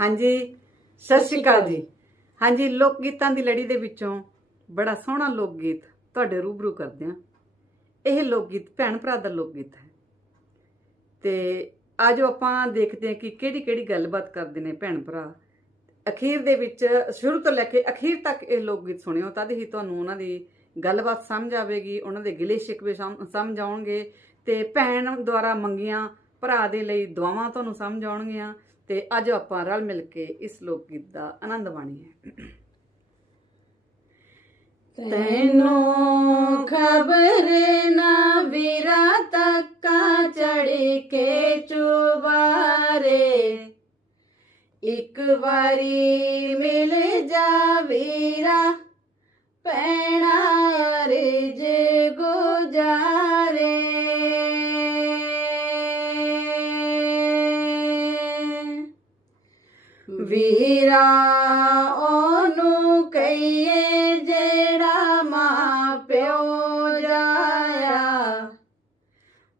ਹਾਂਜੀ, ਸਤਿ ਸ਼੍ਰੀ ਅਕਾਲ ਜੀ। ਹਾਂਜੀ, ਲੋਕ ਗੀਤਾਂ ਦੀ ਲੜੀ ਦੇ ਵਿੱਚੋਂ ਬੜਾ ਸੋਹਣਾ ਲੋਕ ਗੀਤ ਤੁਹਾਡੇ ਰੂਬਰੂ ਕਰਦੇ ਹਾਂ। ਇਹ ਲੋਕ ਗੀਤ, ਭੈਣ ਭਰਾ ਦਾ ਲੋਕ ਗੀਤ ਹੈ। ਤੇ ਆਜੋ ਆਪਾਂ ਦੇਖਦੇ ਹਾਂ ਕਿ ਕਿਹੜੀ ਕਿਹੜੀ ਗੱਲਬਾਤ ਕਰਦੇ ਨੇ ਭੈਣ ਭਰਾ। ਅਖੀਰ ਦੇ ਵਿੱਚ, ਸ਼ੁਰੂ ਤੋਂ ਲੈ ਕੇ ਅਖੀਰ ਤੱਕ ਇਹ ਲੋਕ ਗੀਤ ਸੁਣਿਓ, ਤਦ ਹੀ ਤੁਹਾਨੂੰ ਉਹਨਾਂ ਦੀ ਗੱਲਬਾਤ ਸਮਝ ਆਵੇਗੀ, ਉਹਨਾਂ ਦੇ ਗਿਲੇ ਸ਼ਿਕਵੇ ਸਮਝ ਆਉਣਗੇ ਤੇ ਭੈਣ ਦੁਆਰਾ ਮੰਗੀਆਂ ਭਰਾ ਦੇ ਲਈ ਦੁਆਵਾਂ ਤੁਹਾਨੂੰ ਸਮਝ ਆਉਣਗੀਆਂ। ਤੇ ਅੱਜ ਆਪਾਂ ਰਲ ਮਿਲ ਕੇ ਇਸ ਲੋਕ ਗੀਤ ਦਾ ਆਨੰਦ ਮਾਣੀਏ। ਤੈਨੂੰ ਖਬਰ ਨਾ ਵੀਰਾ ਤੱਕਾ ਚੜ ਕੇ ਚੁਬਾਰੇ। ਇੱਕ ਵਾਰੀ ਮਿਲ ਜਾ ਵੀਰਾ ਪੈਣਾ ਵੀਰਾ ਉਹਨੂੰ ਕਹੀਏ ਜਿਹੜਾ ਮਾਂ ਪਿਓ ਜਾਇਆ।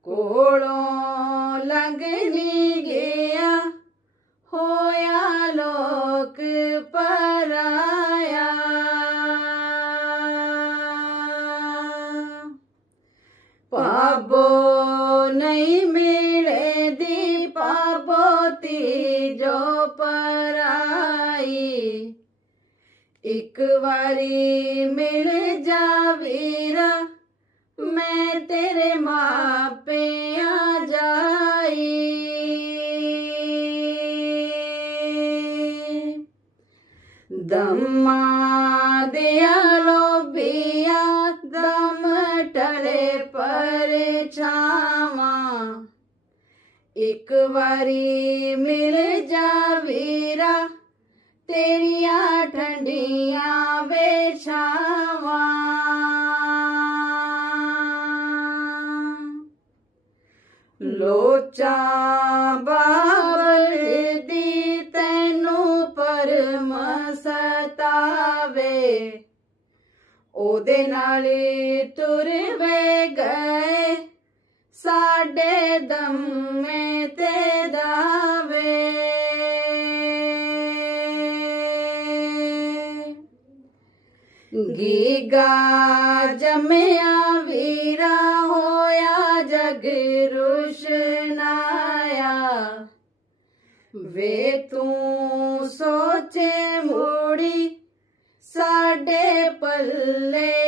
ਕੋਲੋਂ ਲੰਘ ਨਹੀਂ ਗਿਆ। ਹੋਇਆ ਪਰਾਈ ਇੱਕ ਵਾਰੀ ਮਿਲ ਜਾ ਵੀਰਾ ਮੈਂ ਤੇਰੇ ਮਾਪਿਆਂ ਜਾਈ। ਦਮਾ ਦਿਆ ਲੋਬੀਆ ਦਮ ਟਲੇ ਪਰ ਛਾਵਾਂ ਇੱਕ ਵਾਰੀ ਮਿਲ ਜਾ ਵੀਰਾ, ਤੇਰੀਆਂ ਠੰਡੀਆਂ ਵੇਛਾਵਾਂ ਲੋਚਾ ਬਾਬਲ ਦੀ ਤੈਨੂੰ ਪਰਮ ਸਤਾਵੇ ਉਹਦੇ ਨਾਲ ਤੁਰ ਵੇ ਗਏ। ਸਾਡੇ ਦਮੇ ਤੇ ਦਾਵੇ। ਗੀਗਾ ਜਮਿਆ ਵੀਰਾ ਹੋਇਆ, ਜਗ ਰੁਸ਼ਨਾਇਆ ਵੇ ਤੂੰ ਸੋਚੇ ਮੂੜੀ, ਸਾਡੇ ਪੱਲੇ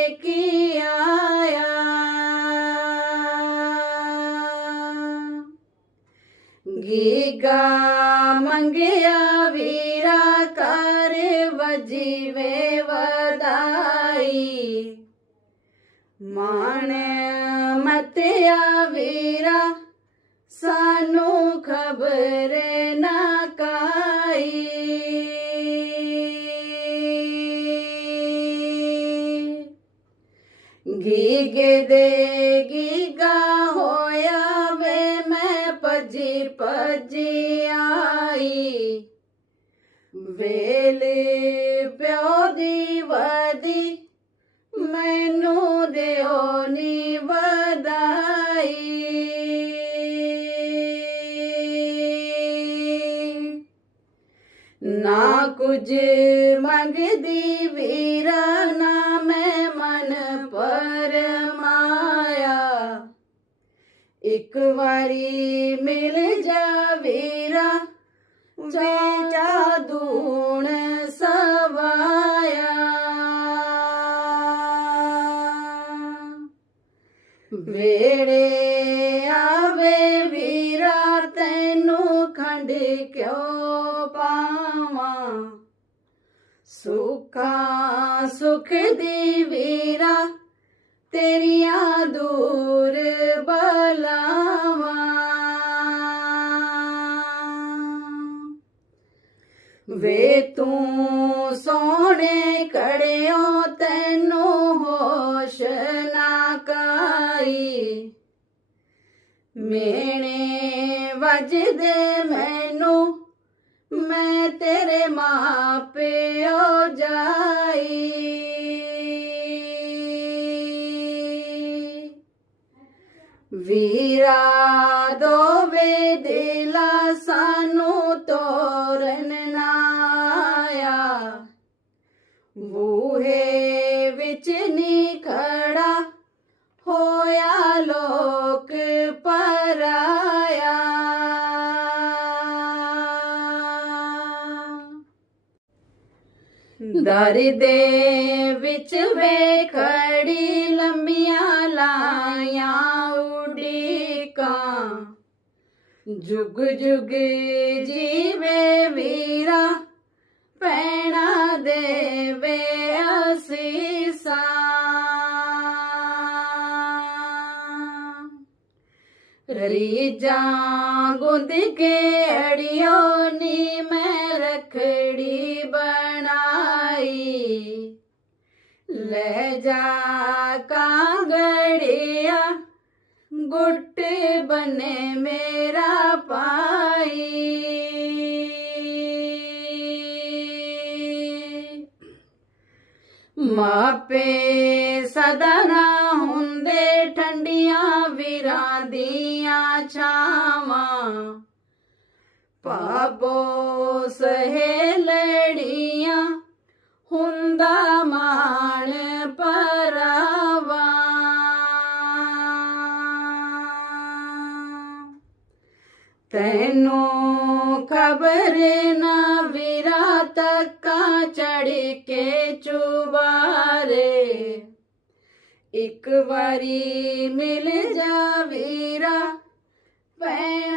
ਗੀਗਾ ਮੰਗਿਆ ਵੀਰਾ ਕਰ ਵਜੀਵੇ ਵਧਾਈ। ਮਾਣ ਮਤਿਆ ਵੀਰਾ, ਸਾਨੂੰ ਖਬਰ ਨਾ ਕਾਈ। ਗੀਗੇ ਦੇ ਭੱਜੀ ਭੱਜੀ ਆਈ। ਵੇਲੇ ਪਿਓ ਦੀ ਵਦੀ ਮੈਨੂੰ ਦਿਓ ਨੀ ਵਧਾਈ। ਨਾ ਕੁਝ ਮੰਗਦੀ ਵੀਰਾ ਇੱਕ ਵਾਰੀ ਮਿਲ ਜਾ ਵੀਰਾ ਵੇ ਜਾਦੂਣ ਸਵਾਇਆ। ਵੇੜੇ ਆਵੇ ਵੀਰਾ, ਤੈਨੂੰ ਖੰਡ ਕਿਉ ਪਾਵਾਂ? ਸੁਖਾ ਸੁਖ ਦੀ ਵੀਰਾ ਤੇਰੀਆਂ ਦੂਰ ਬਲਾਵਾਂ। ਵੇ ਤੂੰ ਸੋਹਣੇ ਕੜਿਓ ਤੈਨੂੰ ਹੋਸ਼ ਨਾ ਕਾਈ ਮੇਣੇ ਵਜਦੇ ਮੈਨੂੰ, ਮੈਂ ਤੇਰੇ ਮਾਪਿਓ ਜਾਈ। વીરા દોવે દેલા સાનું તોરણ નાયા ਵਿੱਚ ਨੀ ਖੜਾ ਹੋਇਆ ਲੋਕ ਪਰਾਇਆ ਦਰ ਦੇ ਵਿੱਚ ਵੇ ਖੜੀ ਲੰਮੀ ਜੁਗ ਜੁਗ ਜੀਵੇ ਵੀਰਾ, ਪੈਣਾ ਦੇਵੇ ਅਸੀਸਾਂ। ਰੀਜਾਂ ਗੁੰਦ ਕੇ ਅੜਿਓ ਨੀ ਮੈਂ ਰਖੜੀ ਬਣਾਈ। ਲੈ ਜਾ ਕਾਂਗੜਿਆ ਗੁੱਟ ਬਨੇ ਮੇਰਾ ਪਾਈ ਮਾਪੇ ਸਦਾ ਨਾ ਹੁੰਦੇ ਠੰਡੀਆਂ ਵੀਰਾਂ ਦੀਆਂ ਛਾਵਾਂ। ਪਾਪੋ ਸਹੇਲੜੀਆਂ ਤੈਨੂੰ ਖਬਰ ਨਾ ਵੀਰਾ ਤੱਕਾ ਚੜ ਕੇ ਚੁਬਾਰੇ। ਇੱਕ ਵਾਰੀ ਮਿਲ ਜਾ ਵੀਰਾ ਪੈਣਾ